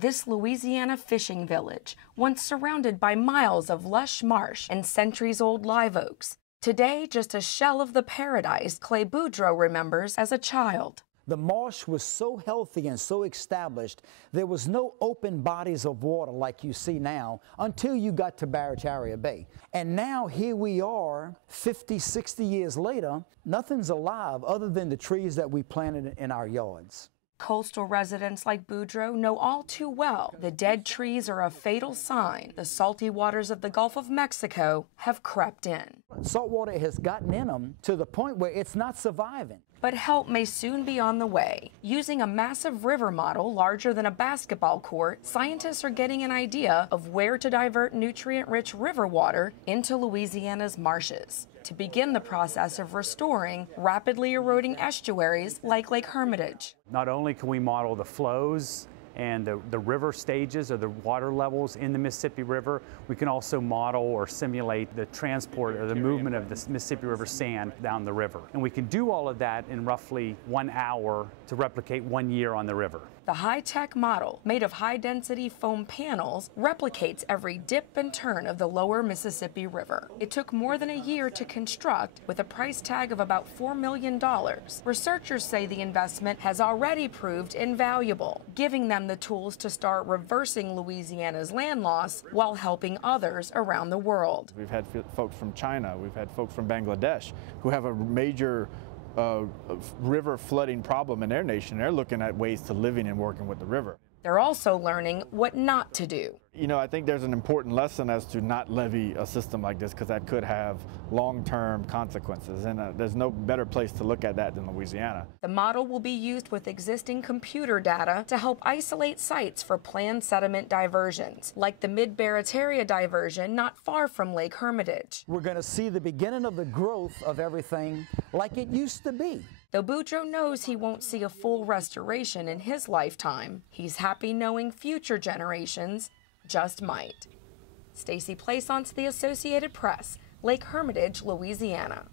This Louisiana fishing village, once surrounded by miles of lush marsh and centuries-old live oaks, today just a shell of the paradise Clay Boudreaux remembers as a child. The marsh was so healthy and so established, there was no open bodies of water like you see now until you got to Barataria Bay. And now here we are, 50, 60 years later, nothing's alive other than the trees that we planted in our yards. Coastal residents like Boudreaux know all too well the dead trees are a fatal sign the salty waters of the Gulf of Mexico have crept in. Saltwater has gotten in them to the point where it's not surviving. But help may soon be on the way. Using a massive river model larger than a basketball court, scientists are getting an idea of where to divert nutrient-rich river water into Louisiana's marshes to begin the process of restoring rapidly eroding estuaries like Lake Hermitage. Not only can we model the flows and the river stages or the water levels in the Mississippi River, we can also model or simulate the transport or the movement of the Mississippi River sand down the river. And we can do all of that in roughly 1 hour to replicate 1 year on the river. The high-tech model, made of high-density foam panels, replicates every dip and turn of the lower Mississippi River. It took more than a year to construct, with a price tag of about $4 million. Researchers say the investment has already proved invaluable, giving them the tools to start reversing Louisiana's land loss while helping others around the world. We've had folks from China, we've had folks from Bangladesh who have a major river flooding problem in their nation. They're looking at ways to living and working with the river. They're also learning what not to do. You know, I think there's an important lesson as to not levy a system like this because that could have long-term consequences, and there's no better place to look at that than Louisiana. The model will be used with existing computer data to help isolate sites for planned sediment diversions, like the Mid-Barataria diversion not far from Lake Hermitage. We're going to see the beginning of the growth of everything like it used to be. Though Boudreaux knows he won't see a full restoration in his lifetime, he's happy knowing future generations just might. Stacey Plaisance, The Associated Press, Lake Hermitage, Louisiana.